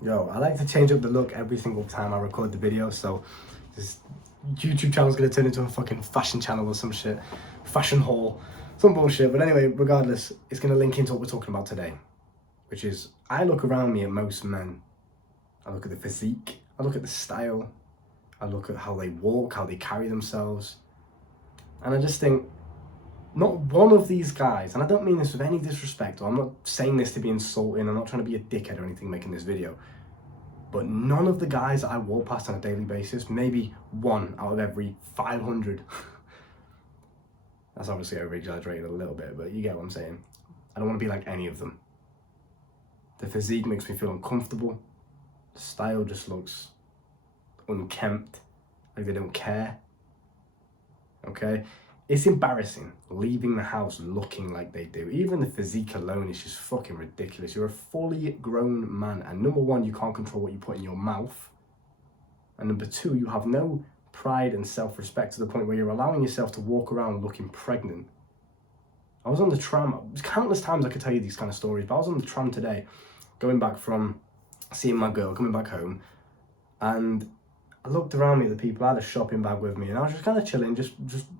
Yo, I like to change up the look every single time I record the video, so this YouTube channel is going to turn into a fucking fashion channel or some shit. Fashion haul. Some bullshit. But anyway, regardless, it's going to link into what we're talking about today, which is I look around me at most men. I look at the physique. I look at the style. I look at how they walk, how they carry themselves. And I just think, not one of these guys, and I don't mean this with any disrespect, or I'm not saying this to be insulting, I'm not trying to be a dickhead or anything making this video, but none of the guys I walk past on a daily basis, maybe one out of every 500, that's obviously over-exaggerated a little bit, but you get what I'm saying. I don't want to be like any of them. The physique makes me feel uncomfortable. The style just looks unkempt, like they don't care. Okay? It's embarrassing leaving the house looking like they do. Even the physique alone is just fucking ridiculous. You're a fully grown man, and number one, you can't control what you put in your mouth. And number two, you have no pride and self-respect to the point where you're allowing yourself to walk around looking pregnant. I was on the tram, countless times I could tell you these kind of stories, but I was on the tram today, going back from seeing my girl, coming back home, and I looked around me at the people. I had a shopping bag with me, and I was just kind of chilling, just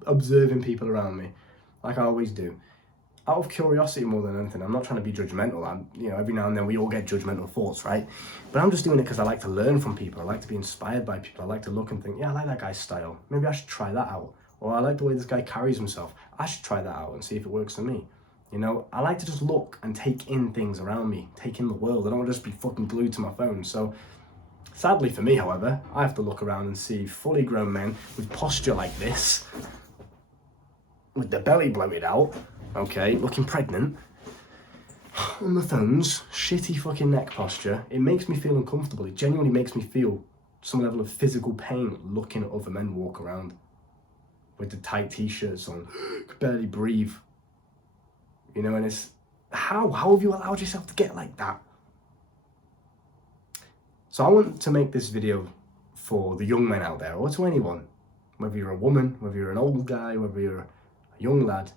observing people around me, like I always do, out of curiosity more than anything. I'm not trying to be judgmental. Every now and then we all get judgmental thoughts, right? But I'm just doing it because I like to learn from people. I like to be inspired by people. I like to look and think, yeah, I like that guy's style. Maybe I should try that out. Or I like the way this guy carries himself. I should try that out and see if it works for me. I like to just look and take in things around me, take in the world. I don't want to just be fucking glued to my phone. So sadly for me, however, I have to look around and see fully grown men with posture like this, with the belly bloated out, okay, looking pregnant, on the phones, shitty fucking neck posture. It makes me feel uncomfortable. It genuinely makes me feel some level of physical pain looking at other men walk around with the tight t-shirts on, could barely breathe. And it's, how have you allowed yourself to get like that? So I want to make this video for the young men out there, or to anyone, whether you're a woman, whether you're an old guy, whether you're a young lad.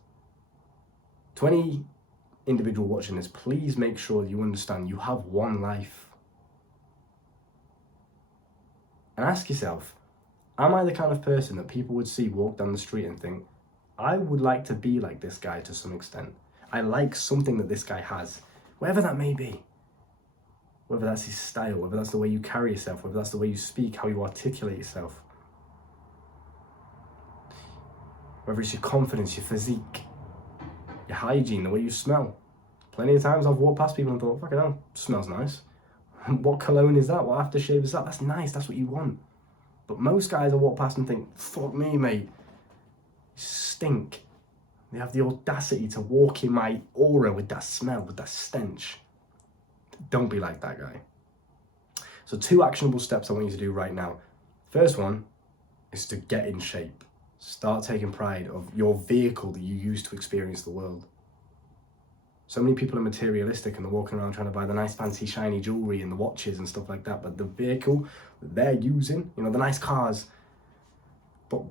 To any individual watching this, please make sure you understand you have one life. And ask yourself, am I the kind of person that people would see walk down the street and think, I would like to be like this guy to some extent. I like something that this guy has, whatever that may be. Whether that's his style, whether that's the way you carry yourself, whether that's the way you speak, how you articulate yourself. Whether it's your confidence, your physique, your hygiene, the way you smell. Plenty of times I've walked past people and thought, fucking hell, smells nice. What cologne is that? What aftershave is that? That's nice, that's what you want. But most guys I walk past and think, fuck me, mate, stink. They have the audacity to walk in my aura with that smell, with that stench. Don't be like that guy. So 2 actionable steps I want you to do right now. First one is to get in shape. Start taking pride of your vehicle that you use to experience the world. So many people are materialistic and they're walking around trying to buy the nice fancy shiny jewelry and the watches and stuff like that, but the vehicle that they're using, the nice cars, but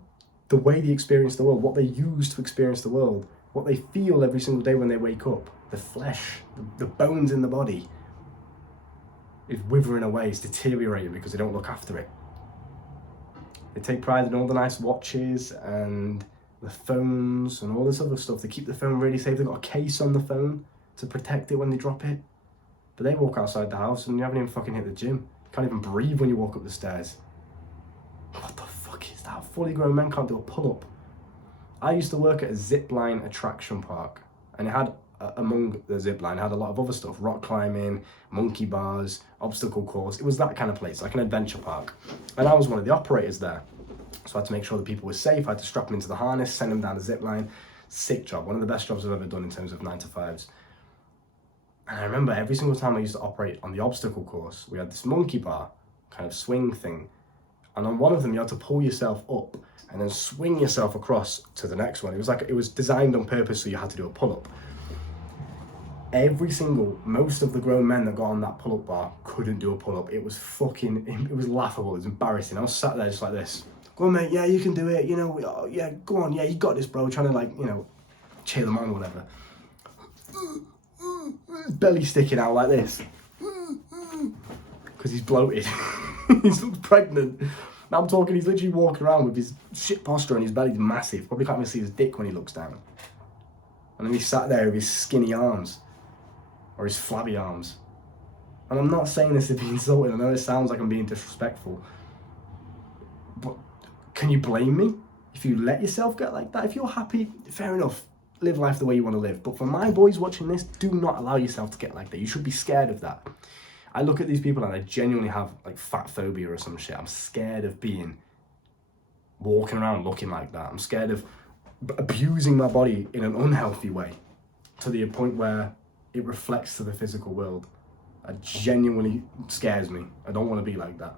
the way they experience the world, what they use to experience the world, what they feel every single day when they wake up, the flesh, the bones in the body, is withering away, it's deteriorating because they don't look after it. They take pride in all the nice watches and the phones and all this other stuff. They keep the phone really safe. They've got a case on the phone to protect it when they drop it. But they walk outside the house and you haven't even fucking hit the gym. You can't even breathe when you walk up the stairs. What the fuck is that? Fully grown men can't do a pull-up. I used to work at a zipline attraction park, and it had, among the zipline, it had a lot of other stuff, rock climbing, monkey bars, obstacle course. It was that kind of place, like an adventure park. And I was one of the operators there. So I had to make sure that people were safe. I had to strap them into the harness, send them down the zip line. Sick job, one of the best jobs I've ever done in terms of 9 to 5s. And I remember every single time I used to operate on the obstacle course, we had this monkey bar kind of swing thing. And on one of them, you had to pull yourself up and then swing yourself across to the next one. It was designed on purpose, so you had to do a pull-up. Most of the grown men that got on that pull-up bar couldn't do a pull-up. It was laughable, it was embarrassing. I was sat there just like this. Go on, mate, yeah, you can do it, yeah, go on, yeah, you got this, bro. Trying to cheer them on or whatever. Belly sticking out like this. because he's bloated. He looks pregnant. Now I'm talking, he's literally walking around with his shit posture and his belly's massive. Probably can't even see his dick when he looks down. And then he's sat there with his skinny arms. Or his flabby arms. And I'm not saying this to be insulting. I know it sounds like I'm being disrespectful. But can you blame me if you let yourself get like that? If you're happy, fair enough. Live life the way you want to live. But for my boys watching this, do not allow yourself to get like that. You should be scared of that. I look at these people and I genuinely have like fat phobia or some shit. I'm scared of walking around looking like that. I'm scared of abusing my body in an unhealthy way to the point where it reflects to the physical world. It genuinely scares me. I don't want to be like that.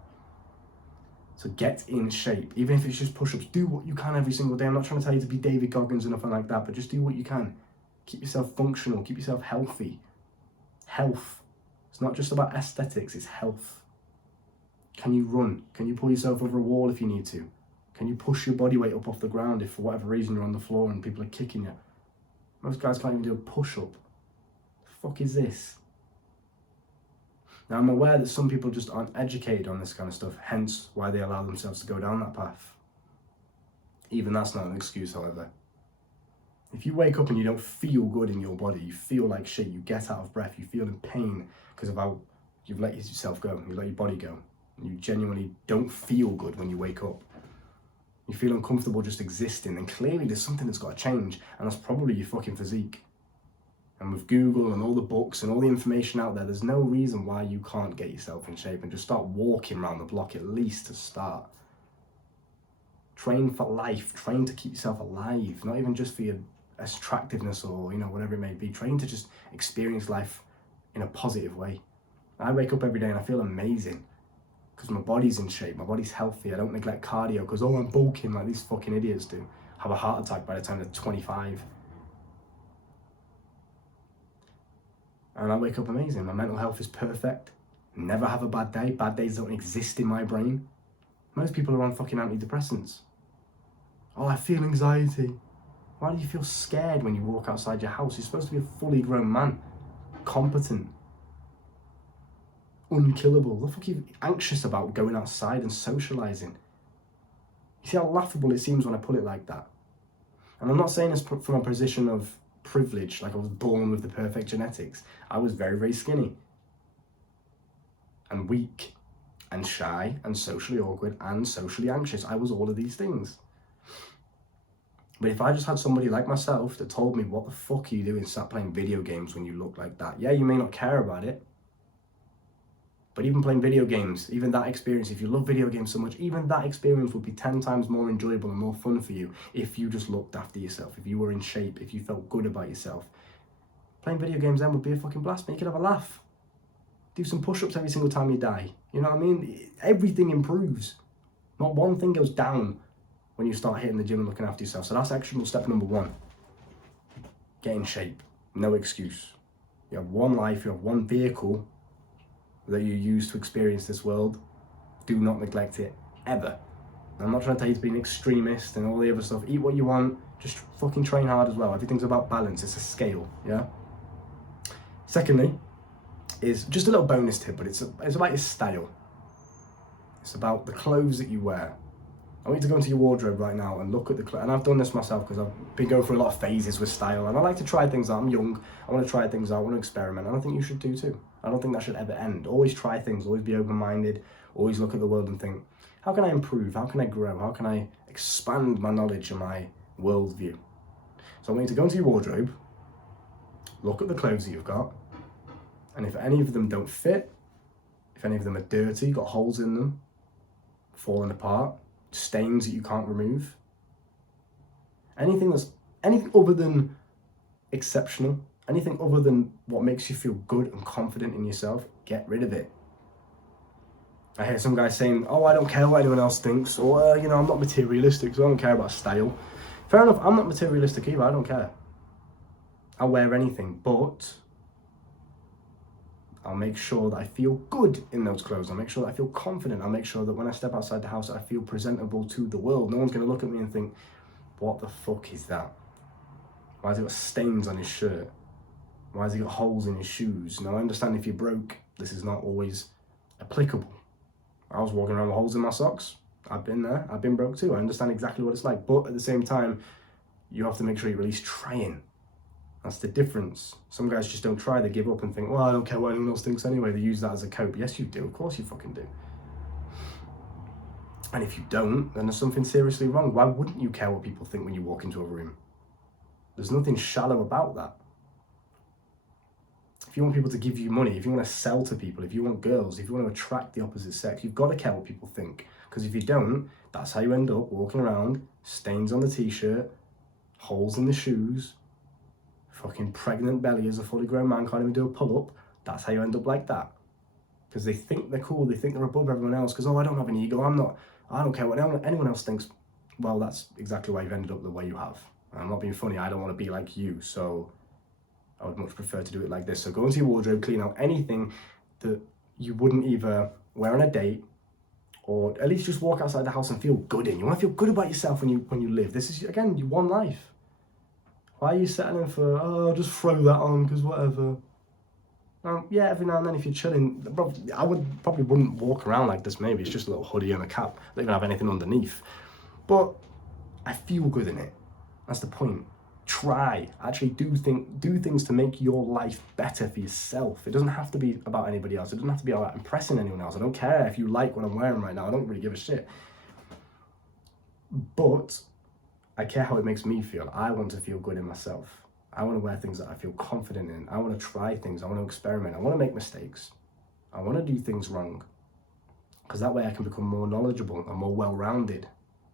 So get in shape. Even if it's just push-ups, do what you can every single day. I'm not trying to tell you to be David Goggins or nothing like that, but just do what you can. Keep yourself functional, keep yourself healthy. Health. It's not just about aesthetics, it's health. Can you run? Can you pull yourself over a wall if you need to? Can you push your body weight up off the ground if for whatever reason you're on the floor and people are kicking you? Most guys can't even do a push-up. The fuck is this? Now I'm aware that some people just aren't educated on this kind of stuff, hence why they allow themselves to go down that path. Even that's not an excuse, however. If you wake up and you don't feel good in your body, you feel like shit, you get out of breath, you feel in pain because of how you've let yourself go, you let your body go, and you genuinely don't feel good when you wake up. You feel uncomfortable just existing, then clearly there's something that's got to change, and that's probably your fucking physique. And with Google and all the books and all the information out there, there's no reason why you can't get yourself in shape and just start walking around the block at least to start. Train for life, train to keep yourself alive, not even just for your attractiveness or, whatever it may be. Train to just experience life in a positive way. I wake up every day and I feel amazing because my body's in shape, my body's healthy. I don't neglect cardio because, I'm bulking like these fucking idiots do. Have a heart attack by the time they're 25. And I wake up amazing. My mental health is perfect. Never have a bad day. Bad days don't exist in my brain. Most people are on fucking antidepressants. Oh, I feel anxiety. Why do you feel scared when you walk outside your house? You're supposed to be a fully grown man. Competent. Unkillable. What the fuck are you anxious about going outside and socialising? You see how laughable it seems when I put it like that? And I'm not saying this from a position of privilege, like I was born with the perfect genetics. I was very, very skinny and weak and shy and socially awkward and socially anxious. I was all of these things. But if I just had somebody like myself that told me, what the fuck are you doing sat playing video games when you look like that? Yeah, you may not care about it, but even playing video games, even that experience, if you love video games so much, even that experience would be 10 times more enjoyable and more fun for you if you just looked after yourself, if you were in shape, if you felt good about yourself. Playing video games then would be a fucking blast, man. You could have a laugh. Do some push-ups every single time you die. You know what I mean? Everything improves. Not one thing goes down when you start hitting the gym and looking after yourself. So that's actionable step number 1. Get in shape. No excuse. You have one life, you have one vehicle that you use to experience this world. Do not neglect it, ever. I'm not trying to tell you to be an extremist and all the other stuff. Eat what you want, just fucking train hard as well. Everything's about balance, it's a scale, yeah? Secondly, is just a little bonus tip, but it's about your style. It's about the clothes that you wear. I want you to go into your wardrobe right now and look at the clothes. And I've done this myself because I've been going through a lot of phases with style. And I like to try things out. I'm young. I want to try things out. I want to experiment. And I think you should do too. I don't think that should ever end. Always try things. Always be open-minded. Always look at the world and think, how can I improve? How can I grow? How can I expand my knowledge and my worldview? So I want you to go into your wardrobe, look at the clothes that you've got. And if any of them don't fit, if any of them are dirty, got holes in them, falling apart, stains that you can't remove, anything other than exceptional, anything other than what makes you feel good and confident in yourself, get rid of it. I hear some guys saying, oh, I don't care what anyone else thinks, or, I'm not materialistic, so I don't care about style. Fair enough, I'm not materialistic either, I don't care. I'll wear anything, but I'll make sure that I feel good in those clothes. I'll make sure that I feel confident. I'll make sure that when I step outside the house, I feel presentable to the world. No one's going to look at me and think, what the fuck is that? Why has he got stains on his shirt? Why has he got holes in his shoes? Now, I understand if you're broke, this is not always applicable. I was walking around with holes in my socks. I've been there. I've been broke too. I understand exactly what it's like. But at the same time, you have to make sure you're at least trying. That's the difference. Some guys just don't try. They give up and think, well, I don't care what anyone else thinks anyway. They use that as a cope. Yes, you do. Of course you fucking do. And if you don't, then there's something seriously wrong. Why wouldn't you care what people think when you walk into a room? There's nothing shallow about that. If you want people to give you money, if you want to sell to people, if you want girls, if you want to attract the opposite sex, you've got to care what people think. Because if you don't, that's how you end up walking around, stains on the t-shirt, holes in the shoes, fucking pregnant belly as a fully grown man, can't even do a pull-up. That's how you end up like that. Because they think they're cool, they think they're above everyone else, because, oh, I don't have an ego, I don't care what anyone else thinks. Well, that's exactly why you've ended up the way you have. I'm not being funny, I don't want to be like you, so I would much prefer to do it like this. So go into your wardrobe, clean out anything that you wouldn't either wear on a date, or at least just walk outside the house and feel good in. You want to feel good about yourself when you live. This is, again, your one life. Why are you settling for, oh, I'll just throw that on, because whatever. Yeah, every now and then if you're chilling, I probably wouldn't walk around like this maybe. It's just a little hoodie and a cap. I don't even have anything underneath. But I feel good in it. That's the point. Try. Actually do things to make your life better for yourself. It doesn't have to be about anybody else. It doesn't have to be about impressing anyone else. I don't care if you like what I'm wearing right now. I don't really give a shit. But I care how it makes me feel. I want to feel good in myself. I want to wear things that I feel confident in. I want to try things. I want to experiment. I want to make mistakes. I want to do things wrong. Because that way I can become more knowledgeable and more well-rounded.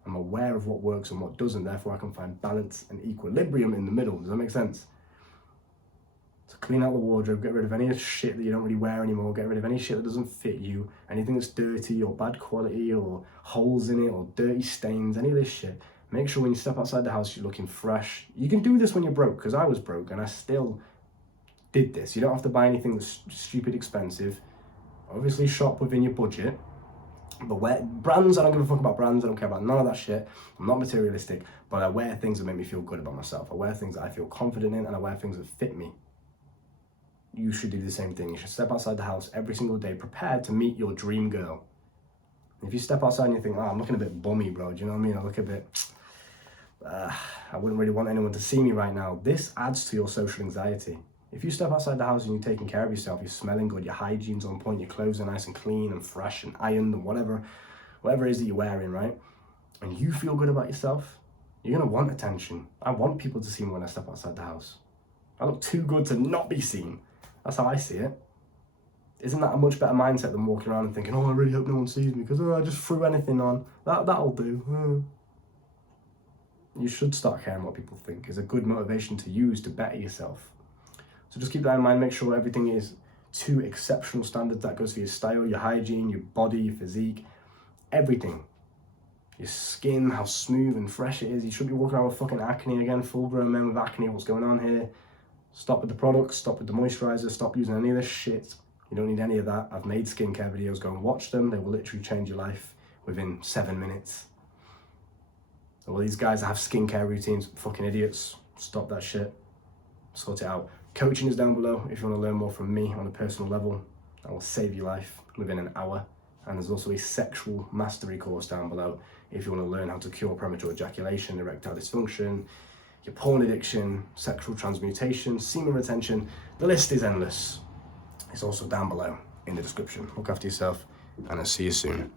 I'm aware of what works and what doesn't. Therefore, I can find balance and equilibrium in the middle. Does that make sense? So clean out the wardrobe. Get rid of any shit that you don't really wear anymore. Get rid of any shit that doesn't fit you. Anything that's dirty or bad quality or holes in it or dirty stains. Any of this shit. Make sure when you step outside the house, you're looking fresh. You can do this when you're broke, because I was broke and I still did this. You don't have to buy anything that's stupid expensive. Obviously, shop within your budget. But wear brands, I don't give a fuck about brands. I don't care about none of that shit. I'm not materialistic, but I wear things that make me feel good about myself. I wear things that I feel confident in, and I wear things that fit me. You should do the same thing. You should step outside the house every single day, prepared to meet your dream girl. If you step outside and you think, oh, I'm looking a bit bummy, bro, do you know what I mean? I look a bit... I wouldn't really want anyone to see me right now. This adds to your social anxiety. If you step outside the house and you're taking care of yourself, you're smelling good, your hygiene's on point, your clothes are nice and clean and fresh and ironed and whatever it is that you're wearing, right? And you feel good about yourself, you're gonna want attention. I want people to see me when I step outside the house. I look too good to not be seen. That's how I see it. Isn't that a much better mindset than walking around and thinking, oh, I really hope no one sees me because I just threw anything on. That'll do. You should start caring what people think. It's a good motivation to use to better yourself. So just keep that in mind. Make sure everything is to exceptional standards. That goes for your style, your hygiene, your body, your physique, everything. Your skin, how smooth and fresh it is. You should be walking around with fucking acne again. Full-grown men with acne. What's going on here? Stop with the products. Stop with the moisturizer. Stop using any of this shit. You don't need any of that. I've made skincare videos. Go and watch them. They will literally change your life within 7 minutes. So all these guys that have skincare routines, fucking idiots. Stop that shit. Sort it out. Coaching is down below if you want to learn more from me on a personal level. That will save your life within an hour. And there's also a sexual mastery course down below if you want to learn how to cure premature ejaculation, erectile dysfunction, your porn addiction, sexual transmutation, semen retention. The list is endless. It's also down below in the description. Look after yourself, and I'll see you soon.